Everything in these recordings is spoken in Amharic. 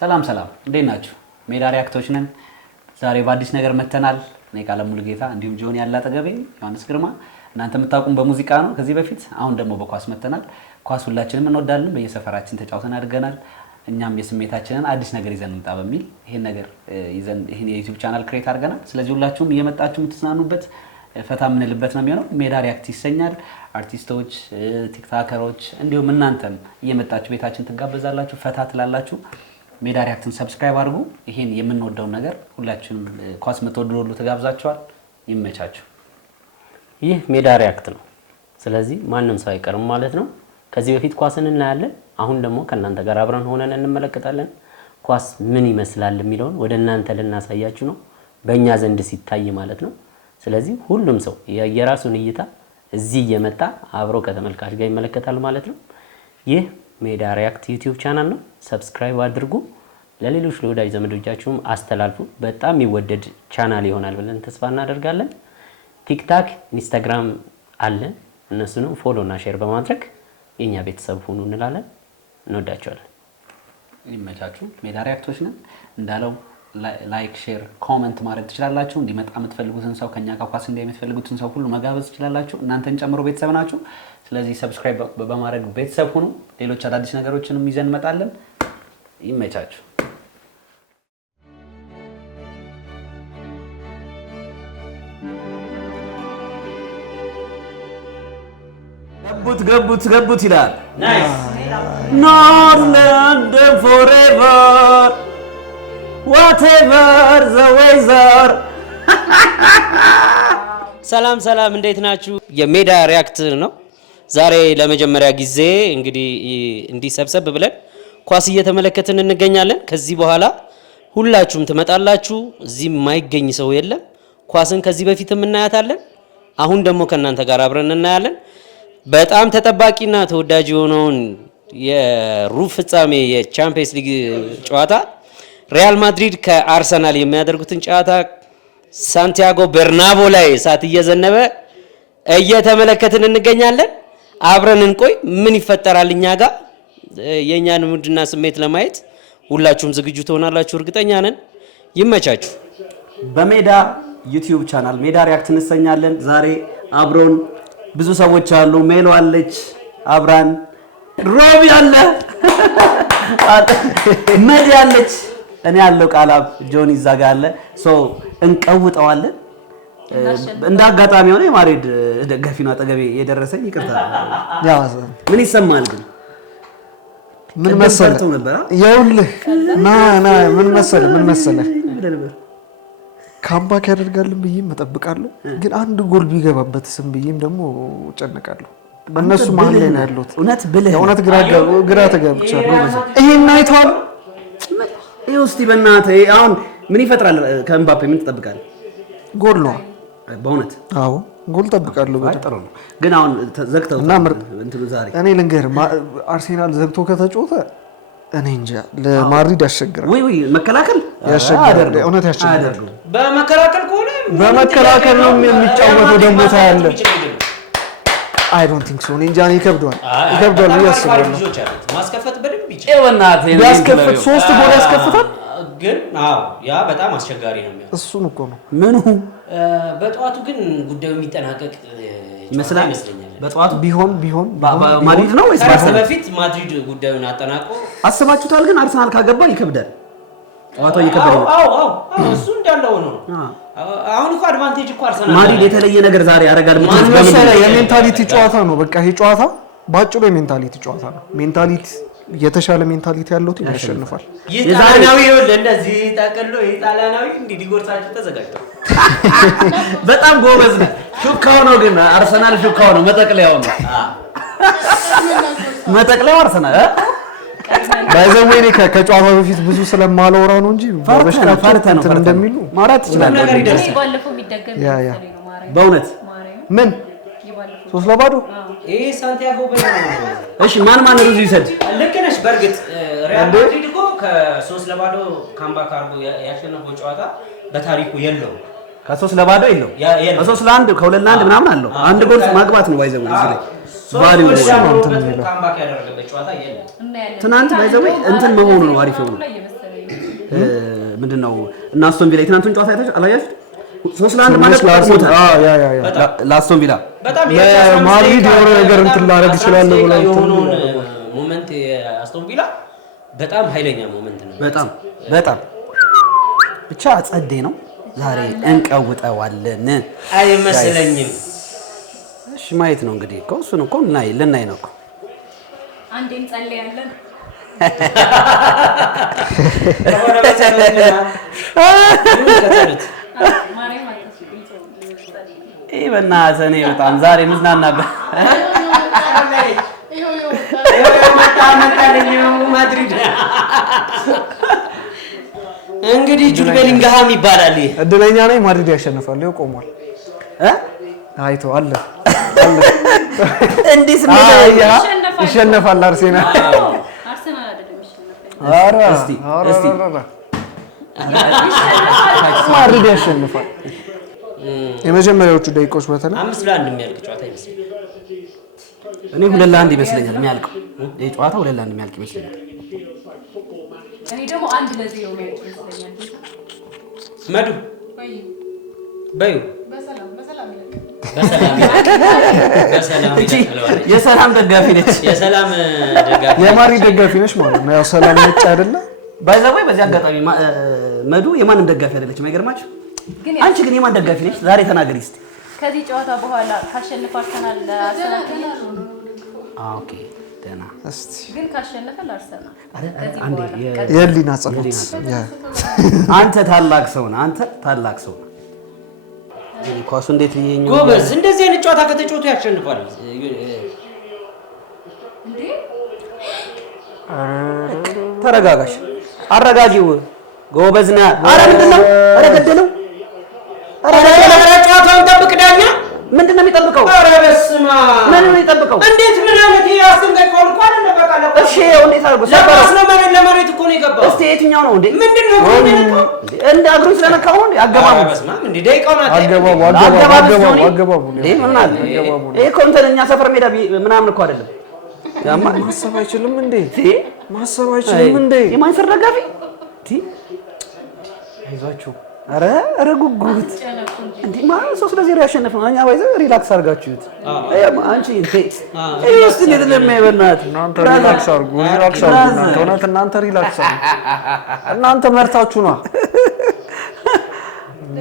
ሰላም እንዴት ናችሁ? ሜዳ ሪያክቶች ነን። ዛሬ በአዲስ ነገር መተናል። እኔ ቃለ ሙሉጌታ እንዲሁም ጆኒ ያለ አጠገቤ ዮሐንስ ግርማ። እናንተ የምታውቁን በሙዚቃ ነው ከዚህ በፊት። አሁን ደግሞ በኳስ መተናል። ኳስ ሁላችንም እንወዳለን። በየሰፈራችን ተጫውተን አድርገናል። እኛም የስሜታችንን አዲስ ነገር ይዘን እንጣ በሚል ይሄን ነገር ይዘን ይሄን የዩቲዩብ ቻናል ክሬት አድርገናል። ስለዚህ ሁላችሁም እየመጣችሁ የምትዝናኑበት ፈታ የምንልበት ነው የሚሆነው። ሜዳ ሪያክት ይሰኛል። አርቲስቶች፣ ቲክታከሮች እንዲሁም እናንተም እየመጣችሁ ቤታችን ትጋበዛላችሁ፣ ፈታ ትላላችሁ። ሜዳ ሪያክትን ሰብስክራይብ አድርጉ። ይሄን የምንወደው ነገር ሁላችሁም ኳስ የምትወዱ ሁሉ ተጋብዛችኋል። ይመቻችሁ። ይህ ሜዳ ሪያክት ነው። ስለዚህ ማንም ሰው አይቀርም ማለት ነው። ከዚህ በፊት ኳስን እናያለን። አሁን ደግሞ ከእናንተ ጋር አብረን ሆነን እንመለከታለን። ኳስ ምን ይመስላል የሚለውን ወደ እናንተ ልናሳያችሁ ነው፣ በእኛ ዘንድ ሲታይ ማለት ነው። ስለዚህ ሁሉም ሰው የራሱን እይታ እዚህ እየመጣ አብሮ ከተመልካች ጋር ይመለከታል ማለት ነው። ይህ ሜዳ ሪያክት ዩቲዩብ ቻናል ነው። ሰብስክራይብ አድርጉ። ለሌሎች ለወዳጅ ዘመዶቻችሁም አስተላልፉ። በጣም የሚወደድ ቻናል ይሆናል ብለን ተስፋ እናደርጋለን። ቲክታክ፣ ኢንስታግራም አለ። እነሱንም ፎሎ እና ሼር በማድረግ የኛ ቤተሰብ ሁኑ እንላለን። እንወዳቸዋለን። ይመቻችሁ። ሜዳ ሪያክቶች ነን እንዳለው ላይክ፣ ሼር፣ ኮሜንት ማድረግ ትችላላችሁ። እንዲመጣ የምትፈልጉትን ሰው ከኛ ጋር ኳስ እንዲያ የምትፈልጉትን ሰው ሁሉ መጋበዝ ትችላላችሁ። እናንተን ጨምሮ ቤተሰብ ናችሁ። ስለዚህ ሰብስክራይብ በማድረግ ቤተሰብ ሁኑ። ሌሎች አዳዲስ ነገሮችንም ይዘን እንመጣለን። ይመቻችሁ። ገቡት ይላል። ናይስ Not London forever whatever the weather. ሰላም እንዴት ናችሁ? የሜዳ ሪያክት ነው። ዛሬ ለመጀመሪያ ጊዜ እንግዲህ እንዲሰብሰብ ብለን ኳስ እየተመለከትን እንገኛለን። ከዚህ በኋላ ሁላችሁም ትመጣላችሁ። እዚህ የማይገኝ ሰው የለም። ኳስን ከዚህ በፊትም እናያታለን። አሁን ደግሞ ከእናንተ ጋር አብረን እናያለን። በጣም ተጠባቂና ተወዳጅ የሆነውን የሩብ ፍጻሜ የቻምፒየንስ ሊግ ጨዋታ ሪያል ማድሪድ ከአርሰናል የሚያደርጉትን ጨዋታ ሳንቲያጎ በርናቦ ላይ እሳት እየዘነበ እየተመለከትን እንገኛለን። አብረን እንቆይ። ምን ይፈጠራል እኛ ጋር የኛን ሙድና ስሜት ለማየት ሁላችሁም ዝግጁ ትሆናላችሁ እርግጠኛ ነን። ይመቻችሁ። በሜዳ ዩቲዩብ ቻናል ሜዳ ሪያክት እንሰኛለን። ዛሬ አብሮን ብዙ ሰዎች አሉ። ሜሎ አለች፣ አብራን ሮቢ አለ፣ መዲ አለች፣ እኔ ያለው ቃላብ ጆኒ እዛ ጋር አለ። ሶ እንቀውጠዋለን። እንደ አጋጣሚ ሆነ የማሬድ ደጋፊ ነው አጠገቤ የደረሰኝ። ይቅርታ ያው ምን ይሰማል ግን ምን መሰለህ ይኸውልህ ና ምን መሰለህ ካምባክ ያደርጋልን ብዬ እጠብቃለሁ፣ ግን አንድ ጎል ቢገባበት ስም ብዬም ደግሞ ጨነቃለሁ። በእነሱ መሀል ላይ ነው ያለሁት። እውነት ግራ ተጋብቻለሁ። ይሄን አይተዋል። ይኸው እስቲ በእናትህ አሁን ምን ይፈጥራል? ከኤምባፔ ምን ትጠብቃለህ? ጎል ነው በእውነት። አዎ ጎል እጠብቃለሁ። በጥሩ ነው ግን አሁን ዘግተው እና እንትን ዛሬ እኔ ልንገርህ አርሴናል ዘግቶ ከተጫወተ እኔ እንጃ ለማድሪድ ያስቸግራል። ወይ መከላከል ያስቸግራል። እውነት ያስቸግራል። በመከላከል ከሆነ በመከላከል ነው የሚጫወተው ደግሞ ታያለ። አይ ዶንት ቲንክ ሶ። እኔ እንጃ ይከብዳል ብዬ አስባለሁ። ማስከፈት በደንብ ይችላል። ቢያስከፍት 3 ጎል ያስከፍታል። ግን አዎ ያ በጣም አስቸጋሪ ነው የሚሆነው። እሱን እኮ ነው ምኑ በጠዋቱ ግን ጉዳዩ የሚጠናቀቅ ይመስላል። በጠዋቱ ቢሆን ማድሪድ ነው ወይስ ከዚህ በፊት ማድሪድ ጉዳዩን አጠናቆ አስባችሁታል? ግን አርሰናል ካገባ ይከብዳል። ጨዋታው ይከብዳል። አዎ እሱ እንዳለው ነው። አሁን እኮ አድቫንቴጅ እኮ አርሰናል ማድሪድ የተለየ ነገር ዛሬ ያደርጋል። የሜንታሊቲ ጨዋታ ነው። በቃ ይሄ ጨዋታ ባጭሩ የሜንታሊቲ ጨዋታ ነው። ሜንታሊቲ የተሻለ ሜንታሊቲ ያለው ቲም ያሸንፋል። የጣሊያናዊ ይወል እንደዚህ ታቀሎ የጣሊያናዊ እንዲጎርሳችሁ ተዘጋጅቷል። በጣም ጎበዝ ነው። ሹካው ነው ግን አርሰናል ሹካው ነው። መጠቅለያው አርሰናል ባይዘዌኒ ከጨዋታው በፊት ብዙ ስለማላወራ ነው እንጂ በሽካፋርታ ነው እንደሚሉ ማራት ይችላል። ባለፈው የሚደገም በእውነት ምን 3-0 ይሄ ሳንቲያጎ በርናቦ። እሺ ማን ሩዝ ይሰድ? ልክ ነሽ። በርግጥ ሪያል ማድሪድ እኮ ከ3-0 ካምባክ አርጎ ያሸነፈው ጨዋታ በታሪኩ የለው። ከ3-0 የለው። ከ3-1 ከ2-1 ምናምን አለው። አንድ ጎል ማግባት ነው ባይዘው እዚህ ላይ ባሪው ነው ካምባክ ያደረገበት ጨዋታ የለም። ትናንት ባይዘው እንትን መሆኑ ነው አሪፍ ነው። ምንድነው እና አስቶን ቪላ የትናንቱን ጨዋታ አይታችሁ አላያችሁት? 3-1 ማለት ለአስቶን ቪላ በጣም ማድሪድ የሆነ ነገር እንትን ላደርግ ይችላል ብለው የሆነውን ሞመንት የአስቶን ቪላ በጣም ኃይለኛ ሞመንት ነው። በጣም ብቻ ጸዴ ነው። ዛሬ እንቀውጠዋለን አይመስለኝም። እሺ ማየት ነው እንግዲህ እኮ እሱን እኮ ልናይ ነው እኮ አንዴም ጸልያለን። ይሄ በእናትህ እኔ በጣም ዛሬ ምዝናናበት ማድሪድ እንግዲህ ጁድ ቤሊንግሃም ይባላል። እድለኛ ነኝ ማድሪድ ያሸንፋል። ይኸው ቆሟል። አይቶ አለ እንዴ ስሜት ይሸነፋል አርሴናል። እስቲ ማድሪድ ያሸንፋል። የመጀመሪያዎቹ ደቂቃዎች በተለይ 5-1 የሚያልቅ ጨዋታ ይመስለኛል። እኔ 2-1 ይመስለኛል የሚያልቀው። ይሄ ጨዋታ 2-1 የሚያልቅ ይመስለኛል። እኔ ደግሞ 1-0 የሚያልቅ ይመስለኛል። መዱ በዩ የሰላም ደጋፊ ነች። የሰላም ደጋፊ የማድሪድ ደጋፊ ነች ማለት ነው። ያው ሰላም ነጭ አይደለ? ባይዘው በዚህ አጋጣሚ መዱ የማንም ደጋፊ አይደለችም። አይገርማችሁ? አንቺ ግን የማን ደጋፊ ነች? ዛሬ ተናገሪ እስቲ። ከዚህ ጨዋታ በኋላ ካሸነፈ አርሰናል ኦኬ ደህና። እስቲ ግን ካሸነፈ ለአርሰናል አንዴ የሊና ጸሎት አንተ ታላቅ ሰው ነህ። አንተ ታላቅ ሰው ነህ። ኳሱ እንዴት ይሄኛው ጎበዝ እንደዚህ አይነት ጨዋታ ከተጫወቱ ያሸንፋል እንዴ? ተረጋጋሽ፣ አረጋጊው። ጎበዝ ነህ። ኧረ ምንድን ነው? ኧረ ገደለው። ኧረ ጨዋታውን ጠብቅ ዳኛ። ምንድን ነው የሚጠብቀው? ኧረ በስመ አብ ምን ነው የሚጠብቀው? እንዴት ምን አይነት ያስጠንቀቅ ሆነ እንኳን ለበቃለ። እሺ እንዴት አድርጎ ለራስ ነው መሬት ለመሬት እኮ ነው የገባው። እስቲ የትኛው ነው እንዴ? ምንድነው እንደ አግሩ ስለነካው ነው ያገባው። በስመ አብ እንዴ ደቂቃውን አገባቡ እንዴ ምን አለ? ይሄ እኮ እንትን እኛ ሰፈር ሜዳ ምናምን እኮ አይደለም። ያማ ማሰብ አይችልም እንዴ? ማሰብ አይችልም እንዴ? የማንሰር ደጋፊ አይዟችሁ። ኧረ ጉጉት እንዴ ማለት 3-0 ያሸነፈው እኛ ባይዘው ሪላክስ አድርጋችሁት። አንቺ እስቲ ለማይበናት እናንተ ሪላክስ አድርጉ። እናንተ እናንተ ሪላክስ አድርጉ። እናንተ መርታችሁ ነው እንዴ?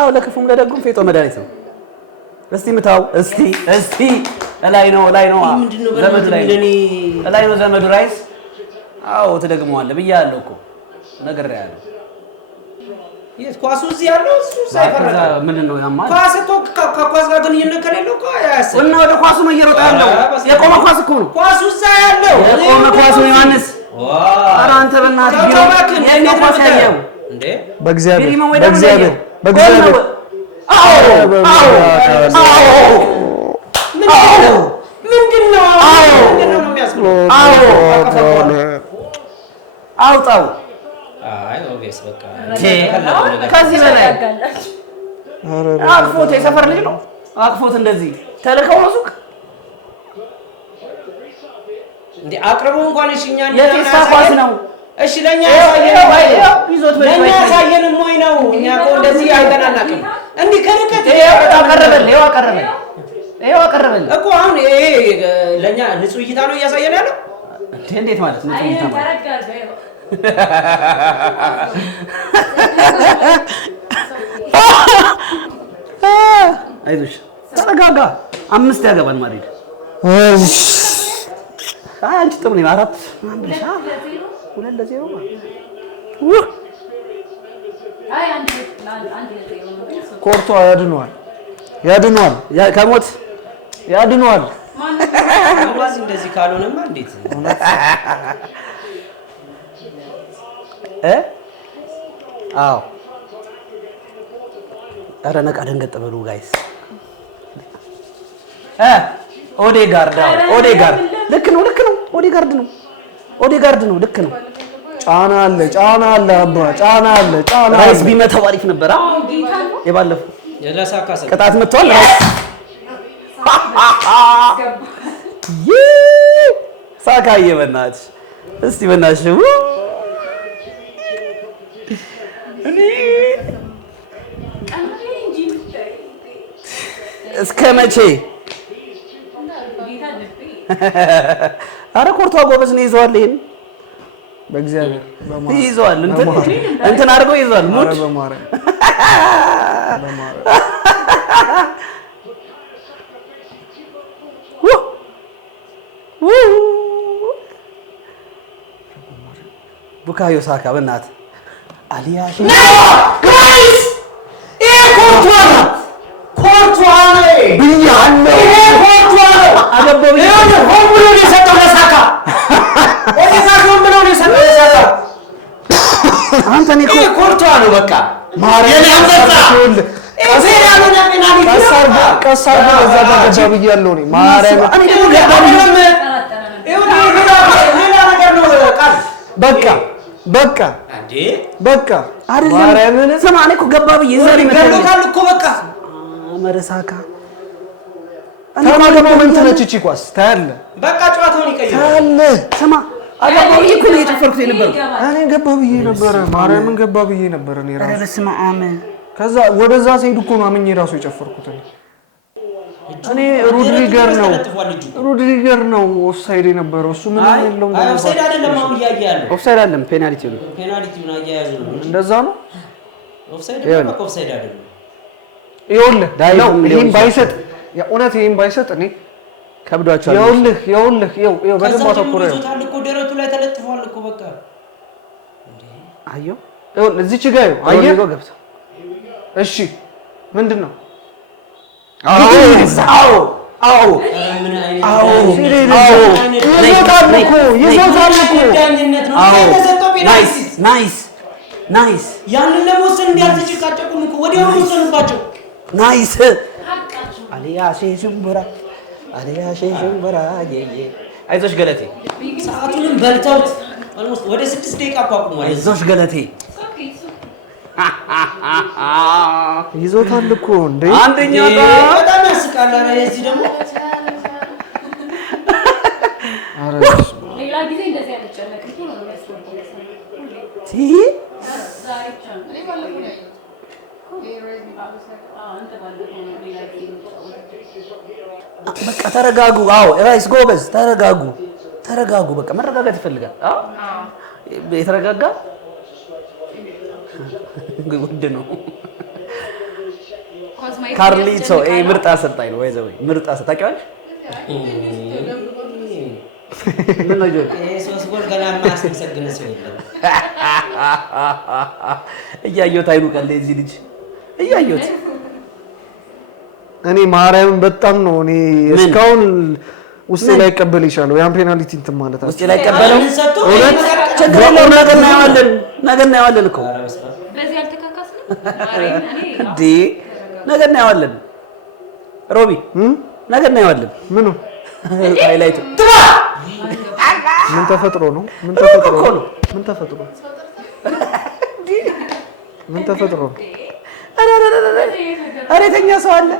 አዎ ለክፉም ለደጉም ፌጦ መድኃኒት ነው። እስቲ ምታው እስቲ ላይ ነው ዘመዱ ላይ ነው ዘመዱ ራይስ። አዎ ትደግመዋለህ ብያለሁ እኮ ነግሬሃለሁ። የት ኳሱ እዚህ ያለው እሱ ሳይፈረድ ምንድነው ያማል? ኳስ እኮ ከኳስ ጋር ግንኙነት ከሌለው እኮ አያስብ እና ወደ ኳሱ ነው እየሮጠ ያለው። የቆመ ኳስ እኮ ነው ኳሱ እዛ ያለው የቆመ ኳስ ነው ዮሐንስ። ኧረ አንተ በእናትህ የኔ ኳስ ያየው እንዴ? በእግዚአብሔር ምንድነው የሚያስብለው? አውጣው። አይ ኦብቪየስ በቃ ከዚህ በላይ አቅፎት የሰፈር ልጅ ነው። አቅፎት እንደዚህ ተልከው ነው ሱቅ እንዴ አቅርቦ እንኳን እሺኛ የቴስታ ኳስ ነው። እሺ ለኛ ያሳየንም ወይ ነው? እኛ እኮ እንደዚህ አይተናናቅም። እንዲህ ከርቀት አቀረበል እኮ አሁን ይሄ ለኛ ንጹህ እይታ ነው እያሳየን ያለው። እንዴት ማለት ንጹህ እይታ ማለት? አይዞሽ ተረጋጋ። 5 ያገባል ማድሪድ። አንቺ ጥሩ ነው 4 ምናምን ብለሽ 2-0 ኮርቷ ያድነዋል ከሞት ያድነዋል። ማዚ እንደዚህ ካልሆነማ እንዴት አዎ ኧረ ነቃ ደንገጥ በሉ ጋይስ። ኦዴጋርድ ልክ ነው ኦዴጋርድ ነው ልክ ነው። ጫና አለ አባ ጫና አለ ራይስ ቢመታው አሪፍ ነበር። የባለፈው የለሳካ ቅጣት መጥቷል። ሳካዬ በእናትሽ እስቲ በእናትሽ እስከ መቼ? አረ ኮርቷ ጎበዝ ነው። ይዘዋል። ይሄን በእግዚአብሔር ይዘዋል። እንትን አድርገው ይዘዋል። ሙድ ቡካዮ ሳካ በእናትህ አሊያሽ ጋይስ ይሄ ኮርቷ ነው። ኮርቷ ነው ብያለሁ። ይሄ ኮርቷ ነው። አገባው ይሄ ሆን ብሎ ነው የሰጠው ለሳካ። ሆን ብሎ ነው የሰጠው ለሳካ። አንተ እኔ እኮ ኮርቷ ነው በቃ ማርያም ያንተታ ቀሳር በዛ ጋር ብያለሁ እኔ ማርያም እኔ ደግሞ ገባኝ። ሌላ ነገር ነው ቃል በቃ አይደለም ማርያምን ስማ እኔ እኮ ገባ ብዬ ዛሬ መጣሁ እኮ በቃ መረሳካ እኔ ደግሞ ምን ተነች እቺ ኳስ ታያለህ። በቃ ጨዋታውን ይቀየራል ታያለህ። ስማ አገባው ብዬ እኮ ነው የጨፈርኩት የነበረው። እኔ ገባ ብዬ ነበረ ማርያምን ገባ ብዬ ነበረ እኔ ራሱ በስመ አብ። ከዛ ወደዛ ሲሄድ እኮ ነው አምኜ ራሱ የጨፈርኩት እኔ ሩድሪገር ነው ኦፍሳይድ የነበረው እሱ ምን የለውም። ኦፍሳይድ አይደለም አሁን ያያያለው ኦፍሳይድ አይደለም ፔናልቲ ነው አያያዙ ነው እንደዛ ነው። ኦፍሳይድ አይደለም ይኸውልህ ይሄን ባይሰጥ የእውነት ይሄን ባይሰጥ እኔ ከብዷቸዋል። ይኸውልህ በደንብ አተኩረው ይዞታል እኮ ደረቱ ላይ ተለጥፏል እኮ በቃ አየው ይኸውልህ እዚች ጋር አየህ ገብቶ እሺ ምንድን ነው ናይስ ያንን ለመወሰን እንዲያልተጨቃጨቁም እኮ ወዲያው ወሰኑባቸው። ናይስ አሊያሼ ሽምብራ አይዞሽ ገለቴ ሰዓቱንም በልተውት ኦልሞስት ወደ 6 ደቂቃ አቋቁሟል። አይዞሽ ገለቴ ይዞታል እኮ እንዴ አንደኛ በጣም ያስቃል። አረ እዚህ ደግሞ አረ ሌላ ጊዜ እንደዚህ ያልጨነቅ እኮ ነው የሚያስፈልገው ዛሬ ቻን እኔ ባለፈው ነው በቃ ተረጋጉ። አዎ ራይስ ጎበዝ ተረጋጉ። በቃ መረጋጋት ይፈልጋል። አዎ የተረጋጋ ጉድ ነው። ካርሊቶ ምርጥ አሰልጣኝ ነው። ወይዘው ምርጥ አሰልጣኝ ታውቂዋለሽ? ምን ነው ጆ ሶስት ጎል ገና ማስመሰግነ ሰው የለም። እያየሁት አይኑ ቀልድ እዚህ ልጅ እያየሁት እኔ ማርያምን በጣም ነው እኔ እስካሁን ውስጤ ላይ ቀበል ይሻለው ያን ፔናልቲ እንትን ማለት ነው። ውስጤ ላይ ቀበለው እውነት ችግር የለውም። ነገ እናየዋለን እኮ በዚህ አልተካካስንም እንዴ? ነገ እናየዋለን። ሮቢ ነገ እናየዋለን። ምኑ ሃይላይት ምን ተፈጥሮ ነው? ምን ተፈጥሮ ነው? ኧረ የተኛ ሰው አለ።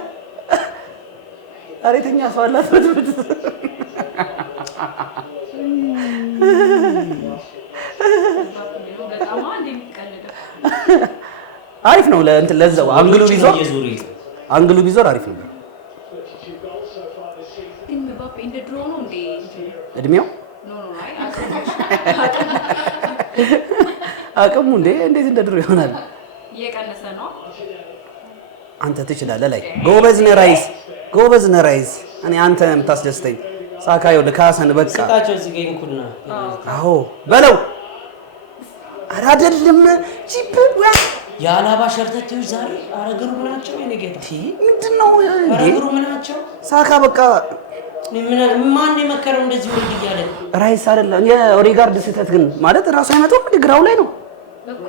አሪፍ ነው። ለእንትን ለዛው አንግሉ ቢዞር አሪፍ ነው። እድሜው አቅሙ እንዴት እንደ ድሮ ይሆናል? እየቀነሰ ነው። አንተ ትችላለህ። ላይ ጎበዝ ነህ ራይስ። እኔ አንተ የምታስደስተኝ ሳካዮ ለካሰን በቃ ስጣቸው እዚህ ጋር እንኩልና አዎ በለው። ኧረ አይደለም ጂፕ የአላባ ሸርተቴዎች ዛሬ አረግሩ ምናቸው የኔ ጌታ ምንድነው? አረግሩ ምናቸው ሳካ በቃ ማን የመከረው እንደዚህ ወልድ እያለ ራይስ አይደለም የኦሪጋርድ ስህተት ግን ማለት ራሱ አይመጣውም እንዴ? ግራው ላይ ነው እኮ።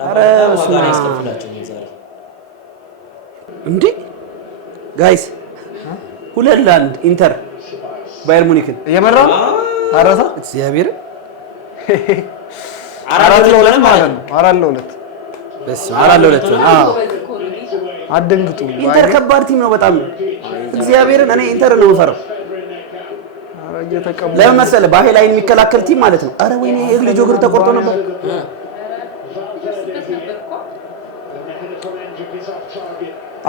ኧረ በስመ አብ ያስከፍላቸው ዛሬ እንዴ ጋይስ 2-1 ኢንተር ባየር ሙኒክን እየመራ ነው። አራታ እግዚአብሔር 4-2 ማለት ነው። 4-2 በስመ አብ 4-2 አዎ። አደንግጡ። ኢንተር ከባድ ቲም ነው በጣም እግዚአብሔርን። እኔ ኢንተር ነው የምፈራው። ለምን መሰለህ? በሀይላይን የሚከላከል ቲም ማለት ነው። አረ ወይኔ ልጅ እግሩ ተቆርጦ ነበር።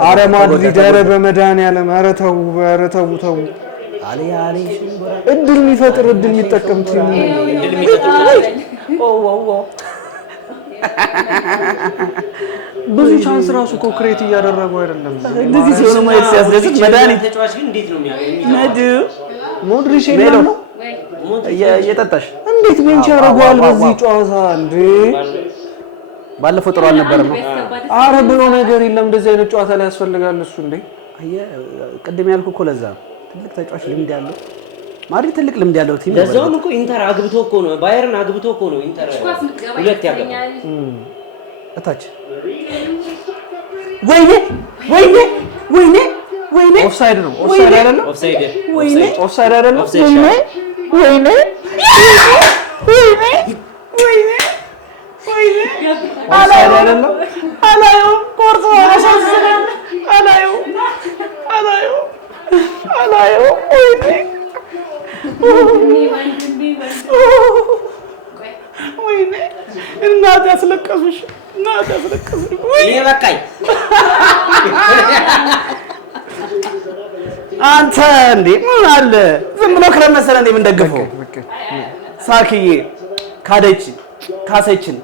አረ ማድሪድ ኧረ በመድኃኒዓለም ኧረ ተው ተው አሊ ሽንቦራ እድል የሚፈጥር እድል የሚጠቀም ቲም እድል የሚፈጥር ብዙ ቻንስ ራሱ እኮ ክሬት እያደረጉ አይደለም። እንደዚህ ሲሆን ማየት ሲያስደስት መድኃኒት ተጫዋች ግን እንዴት ነው ሞድሪች የለም ነው እየጠጣሽ እንዴት ቤንች ያደርገዋል በዚህ ጨዋታ እንዴ? ባለፈው ጥሩ አልነበረም ነው። አረ ብሎ ነገር የለም እንደዚህ አይነት ጨዋታ ላይ ያስፈልጋል እሱ እንዴ? ቅድም ያልኩህ እኮ ለዛ ትልቅ ተጫዋች ልምድ ያለው ማድሪድ ትልቅ ልምድ ያለው ቲም ነው። ለዛውም እኮ ኢንተር አግብቶ እኮ ነው ባየርን አግብቶ እኮ ነው ኢንተር ሁለት ያገባል። እታች ወይኔ ኦፍሳይድ ነው። ኦፍሳይድ አይደለም። ኦፍሳይድ አይደለም። ወይኔ ኦፍሳይድ አይደለም። አላየውም። ኮርቶ አሳዝነኝ። አላየውም። ወይኔ እናት ያስለቀሱሽ። ይሄ በቃኝ። አንተ እንዴ ምን አለ ዝም ብሎ ክለብ መሰለህ እንዴ የምንደግፈው? ሳክዬ ካሰችን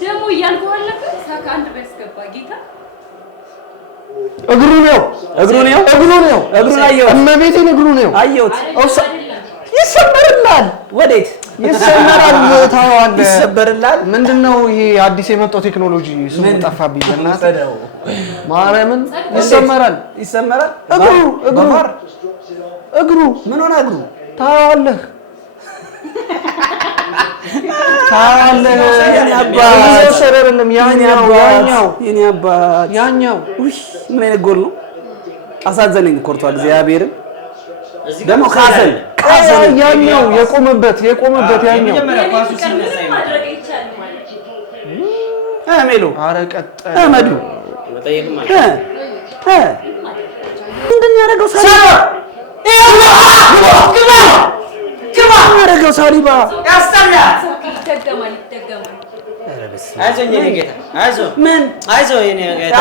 ደግሞ እያልኩህ አለብህ። ሳካ አንድ ቢያስገባ ጌታ እግሩ ነው አየሁት። እመቤቴን እግሩ ነው አየሁት። ይሰበርላል። ወዴት ይሰበራል? ታዋለህ። ይሰበርላል። ምንድነው ይሄ አዲስ የመጣው ቴክኖሎጂ? ስሙ ጠፋብኝ። በእናትህ ማርያምን ይሰመራል። እግሩ ምን ሆነ? እግሩ ታዋለህ። የኔ አባት ያኛው ምን አይነት ጎል ነው? አሳዘነኝ። ኮርቷል። እግዚአብሔርን ደግሞ ካዘን ያኛው የቆመበት ያኛው ሜሎ ኧረ ቀጠለ መዱ ምንድን ነው ያደረገው? ያደረገው ሳሊባ ይደገማል። አይዞህ የኔ ጌታ አይዞህ። ምን አይዞህ የኔ ጌታ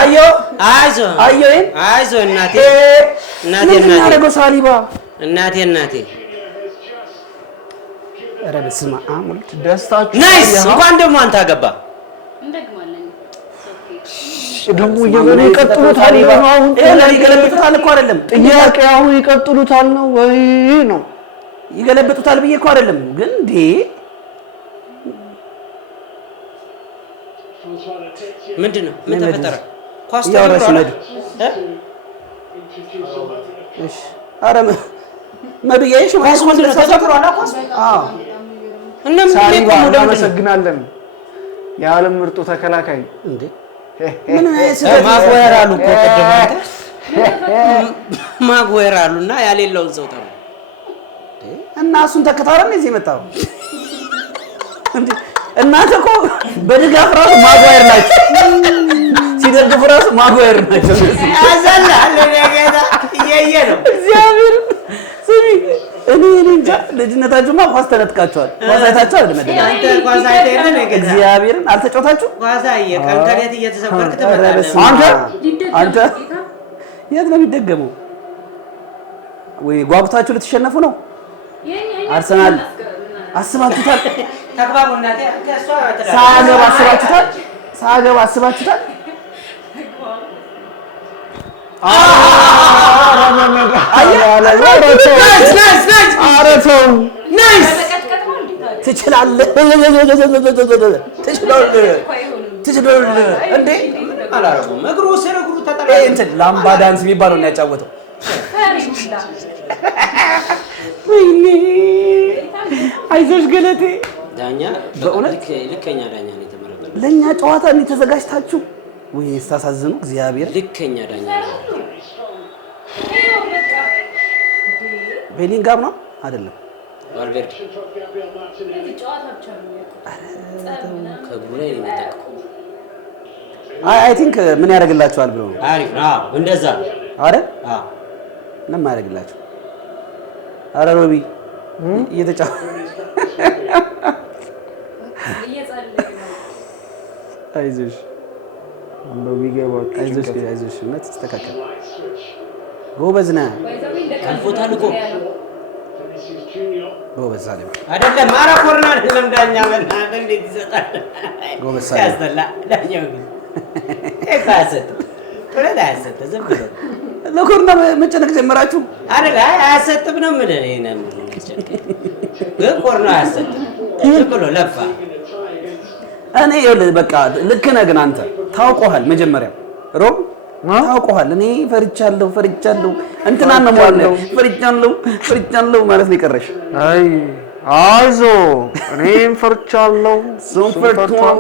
አይዞህ እናቴ ያደረገው ሳሊባ እናቴ ኧረ በስመ አብ ወልድ ደስታችሁ ናይስ። እንኳን ደግሞ አንተ አገባ እንደግማለን። ደግሞ እየበሉ ይቀጥሉታል። አሁን ይገለብጡታል እኮ አይደለም ጥያቄ አሁን ይቀጥሉታል ነው ወይ ነው? ይገለብጡታል ብዬ እኮ አይደለም ግን እንዴ ምንድን ነው? ምን ተፈጠረ? ኳስ እያወራሽ መዱ። እሺ ኧረ መዱ እያየሽ ኳስ ምንድን ነው? ተፈጥሯል ኳስ። አዎ እና ምን ሳሊባ ነው? እናመሰግናለን። የዓለም ምርጡ ተከላካይ እንዴ ምን ማጉዌር አሉ እኮ ቅድም አንተ ማጉዌር አሉና ያሌለውን ሰው ጠሩ እና እሱን ተከታረን እዚህ መጣው እንዴ እናንተ እኮ በድጋፍ ራሱ ማጉዌር ናቸው። ሲደግፉ ራሱ ማጉዌር ናቸው። አዘላ ለነገዳ እየየ ነው እግዚአብሔር ስሚ እኔ እንጃ ልጅነታችሁማ ኳስ ተነጥቃችኋል። ኳስ አይታችሁ አይደል? አንተ ኳስ አይተህ ነገዳ እግዚአብሔርን አልተጫወታችሁ? ኳስ አየ ቀንከሌት እየተሰበርክ ትመጣለህ። አንተ የት ነው የሚደገመው? ወይ ጓጉታችሁ ልትሸነፉ ነው? አርሰናል አስባችሁታል? ተግባቡ እናቴ ከሷ ሳገባ አስባችሁታል? ትችላለህ እንዴ? አላረጉም። እግሩ ተጠራ እንትን ላምባ ዳንስ የሚባለው ነው ያጫወተው። አይዞሽ ገለቴ። ዳኛ በእውነት ልከኛ ዳኛ ነው የተመረጠው። ለኛ ጨዋታ እንዴ ተዘጋጅታችሁ ወይ ስታሳዝኑ። እግዚአብሔር ልከኛ ዳኛ ነው። ቤሊንጋም ነው አይደለም? ቫልቬርዴ ከእግሩ ላይ ነው የሚጠቀው። አይ ቲንክ ምን ያደርግላችኋል ብሎ ነው። አሪፍ ነው። አዎ እንደዛ ነው አይደል? አዎ ምን ማድረግላችሁ? ኧረ ሮቢ እየተጫወተ አይዞሽ እንደው ቢገባችሁ አይዞሽ አይዞሽ እውነት ተስተካከል ጎበዝ ነህ አልፎታል እኮ ጎበዝ ሳሌም አይደለም ኧረ ኮርና አይደለም ዳኛ በእናትህ እንዴት ይሰጣል ጎበዝ ሳሌም ያስጠላ ዳኛው ግን እካሰት ወለዳ ያሰጥ ዝም ብሎ ለኮርና መጨነቅ ጀመራችሁ አይደል አያሰጥም ነው ምን እኔ ግን ኮርና አያሰጥም ዝም ብሎ ለፋ እኔ ይኸውልህ በቃ ልክ ነህ ግን አንተ ታውቀዋል መጀመሪያ ሮብ ታውቀዋል እኔ ፈርቻለሁ እንትና ነው ማለት ፈርቻለሁ ማለት ነው የቀረሽ አይ አይዞ እኔም ፈርቻለሁ ሶም ፈርቷል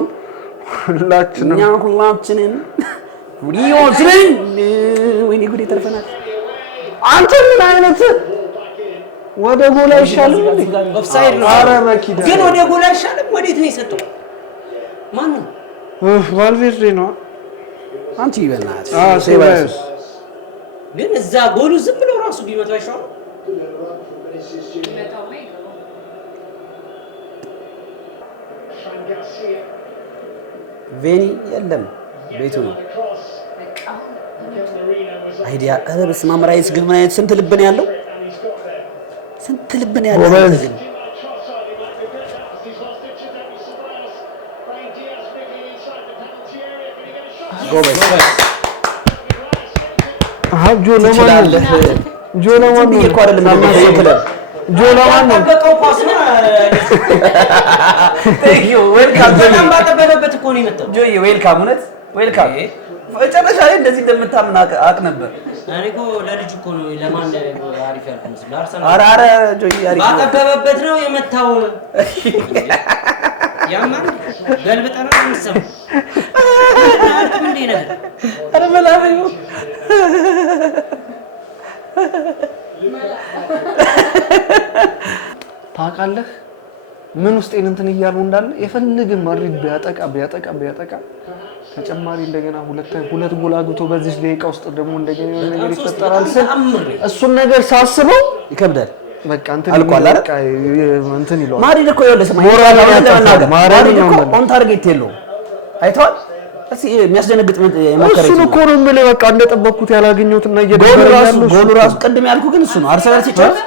ሁላችንን ወዲዮስልን ወይኔ ጉዴ ተርፈናል አንተ ምን አይነት ወደ ጎል አይሻልም እንዴ ኦፍሳይድ ነው ኧረ መኪዳ ግን ወደ ጎል አይሻልም ወዴት ነው የሰጠው ማን ነው ቫልቬርዴ ነው አንቺ በእናትሽ ሴባስ ግን እዛ ጎሉ ዝም ብሎ ራሱ ቢመጣ ይሻላል ቬኒ የለም ቤቱ ነው አይዲያ ኧረ በስመ አብ ራይስ ግን ምን አይነት ስንት ልብ ነው ያለው ጎበዝ ጆለማን ነው እኮ አይደለም እንደሚከለል ጆለማን ነው በቃው ኳስ ነው ቴንኪው ዌልካም በጣም ባጠበበበት እኮ ነው የመጣው ጆይ ዌልካም እውነት ዌልካም መጨረሻ ላይ እንደዚህ እንደምታምን አቅ ነበር እኔ እኮ ለልጅ እኮ ነው ለማን አሪፍ ያልኩት መስሎ አርሰናል ኧረ ጆይ አሪፍ ባጠበበበት ነው የመታው ያማን ገልብጠና እንሰማ እንዴ ነው ኧረ መላበዩ ታውቃለህ ምን ውስጥ እንትን እያሉ እንዳለ የፈልግን ማድሪድ ቢያጠቃ ተጨማሪ እንደገና ሁለት ጎል አግብቶ በዚህ ደቂቃ ውስጥ ደግሞ እንደገና የሆነ ነገር ይፈጠራል ስል እሱን ነገር ሳስበው ይከብዳል በቃ እንትን አልቋል አይደል በቃ እንትን ይሏል ማድሪድ እኮ ይኸውልህ ስማ ማድሪድ እኮ ኦን ታርጌት የለውም አይተዋል እሺ የሚያስደነግጥ የሞከረ እሱን እኮ ነው የምልህ በቃ እንደጠበቅኩት ያላገኘሁትና እየደበረ ያለው ጎሉ ራሱ ቅድም ያልኩ ግን እሱ ነው አርሰናል ሲጫወት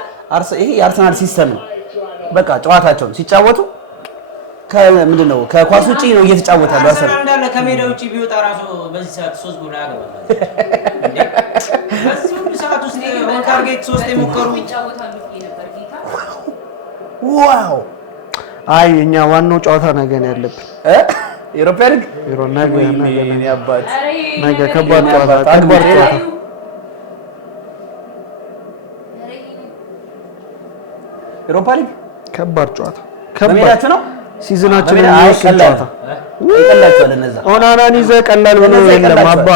ይሄ የአርሰናል ሲስተም ነው በቃ ጨዋታቸውን ሲጫወቱ ከምንድነው ከኳስ ውጪ ነው እየተጫወተ ያለው አርሰናል እንዳለ ከሜዳ ውጪ ቢወጣ ራሱ በዚህ ሰዓት 3 ጎል ያገባል እንዴ በዚህ ሁሉ ሰዓት ውስጥ ኦን ታርጌት 3 የሞከሩ ይጫወታሉ ነበር ጌታ ዋው አይ እኛ ዋናው ጨዋታ ነገ ነው ያለብን የአውሮፓ ሊግ ነገ ያባት ነገ ከባድ ጨዋታ የአውሮፓ ሊግ ከባድ ጨዋታ በሜዳችሁ ነው ሲዝናችን ነው ጨዋታ ይቀላችኋል እነዛ ኦናናን ይዘህ ቀላል ሆኖ የለም አባ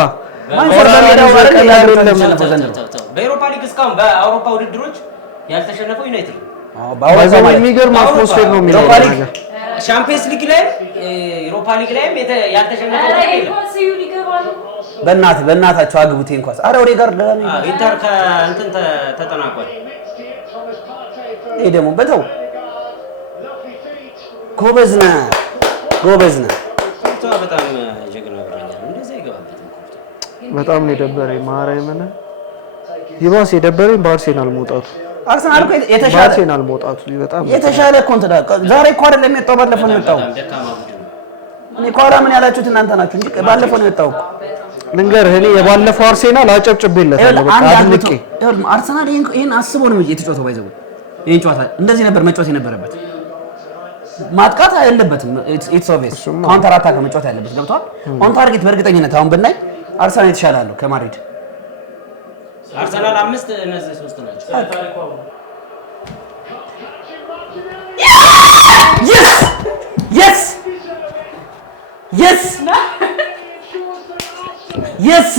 በአውሮፓ ሊግ እስካሁን በአውሮፓ ውድድሮች ያልተሸነፈው ዩናይትድ ባይዘው የሚገርም አትሞስፌር ነው የሚለው ነገር ቻምፒየንስ ሊግ ላይ ዩሮፓ ሊግ ላይም ያልተሸነፈው በእናታቸው አግቡቴ እንኳን አረ ወሬ ጋር ኢንተር ከእንትን ተጠናቋል ይሄ ደግሞ በተው ጎበዝ ነህ በጣም ጀግና ብራኛል እንደዚህ ይገባበት በጣም ነው የደበረኝ ማርያምን ይባስ የደበረኝ በአርሴናል መውጣቱ አርሰናል እኮ የተሻለ እኮ እንትን ዛሬ እኮ አይደለም የመጣው ባለፈው ነው የመጣው እኔ እኮ ምን ያላችሁት እናንተ ናችሁ እንጂ ባለፈው ነው የመጣው ልንገርህ እኔ የባለፈው አርሴናል አጨብጭቤለታለሁ በቃ አድንቄ አርሰናል ይሄን አስቦ ነው የተጫወተው ባይዘው ይሄን ጨዋታ እንደዚህ ነበር መጫወት የነበረበት ማጥቃት አይደለበትም ኢትስ ኦብቪየስ ካውንተር አታክ መጫወት ያለበት ገብቷል ኦን ታርጌት በእርግጠኝነት አሁን ብናይ አርሰናል የተሻለ አለው ከማድሪድ አርሰናል 5 እነዚህ 3 ናቸው yes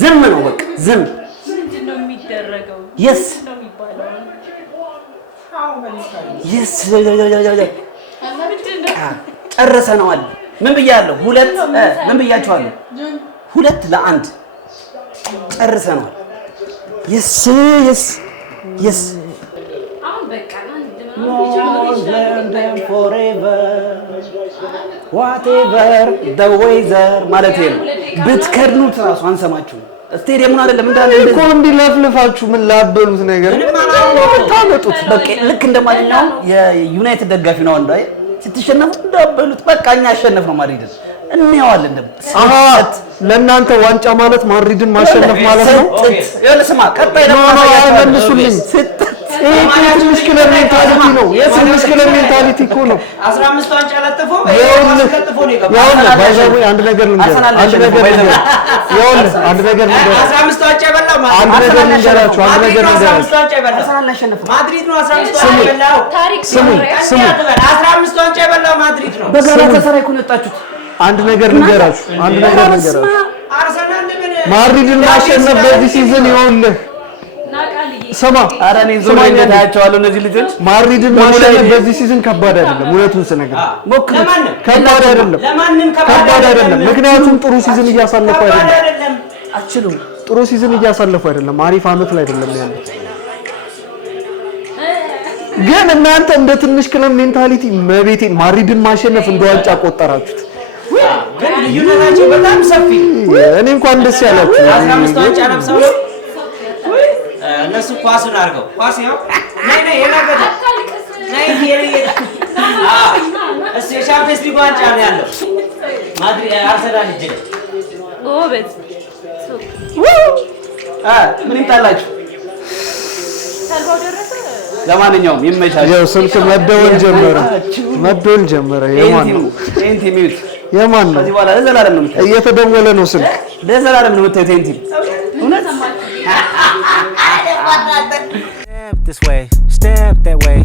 ዝም ነው በቃ ዝም ምንድነው የሚደረገው yes ነው የሚባለው ጨርሰነዋል ምን ብያለሁ ምን ብያቸዋለሁ 2-1 ጨርሰነዋል yes አሁን በቃ forever ዋቴቨር ዘ ዌዘር ማለት ነው። ብትከድኑት ራሱ አንሰማችሁም። ስቴዲየሙን አይደለም እንዳለ እኮ እንዲለፍልፋችሁ ምን ላበሉት ነገር ታመጡት። በቃ ልክ እንደማንኛውም የዩናይትድ ደጋፊ ነው አንዱ አይ ስትሸነፉ እንዳበሉት በቃ እኛ አሸነፍ ነው ማድሪድን እንያዋለን። ደግሞ ለእናንተ ዋንጫ ማለት ማድሪድን ማሸነፍ ማለት ነው። ይኸውልህ ስማ፣ ቀጣይ ደግሞ መልሱልኝ። የትንሽ ክለብ ሜንታሊቲ ነው። የትንሽ ክለብ ሜንታሊቲ እኮ ነው። 15 ዋንጫ ለጥፎ አንድ ነገር ልንገራችሁ። 15 ዋንጫ የበላው ማድሪድ ነው። 15 ዋንጫ የበላው ታሪክ ነው። 15 ዋንጫ የበላው ማድሪድ ነው። በጋራ ተሰራይ እኮ ነው የወጣችሁት። አንድ ነገር ልንገራችሁ። ማድሪድን ማሸነፍ በዚህ ሲዝን ይኸውልህ ስማ፣ ኧረ እኔ ዞር እንደታያቸዋለሁ እነዚህ ልጆች። ማድሪድን ማሸነፍ በዚህ ሲዝን ከባድ አይደለም። እውነቱን ስነግርህ ከባድ አይደለም። ምክንያቱም ጥሩ ሲዝን እያሳለፉ አይደለም። አትችሉም። ጥሩ ሲዝን እያሳለፉ አይደለም። አሪፍ አመት ላይ አይደለም ያለው። ግን እናንተ እንደ ትንሽ ክለብ ሜንታሊቲ መቤቴን ማድሪድን ማሸነፍ እንደ ዋንጫ ቆጠራችሁት። ግን ልዩነታቸው በጣም ሰፊ። እኔ እንኳን ደስ ያላችሁ 15 ዋንጫ ለብሰው እነሱ ኳሱን አድርገው ኳስ ያው ነይ የናገደ ነይ እሱ የሻምፒየንስ ሊግ ዋንጫ ነው ያለው ማድሪድ አርሰናል እጅ ጎበዝ ምን ይምጣላችሁ? ሰልባው ደረሰ። ለማንኛውም ይመቻችሁ። ያው ስልክ መደወል ጀመረ። የማን ነው? የማን ነው? ከዚህ በኋላ ለዘላለም ነው የምታዩት። እየተደወለ ነው ስልክ። ለዘላለም ነው የምታዩት። ቴንቲ እውነት Step this way, step that way.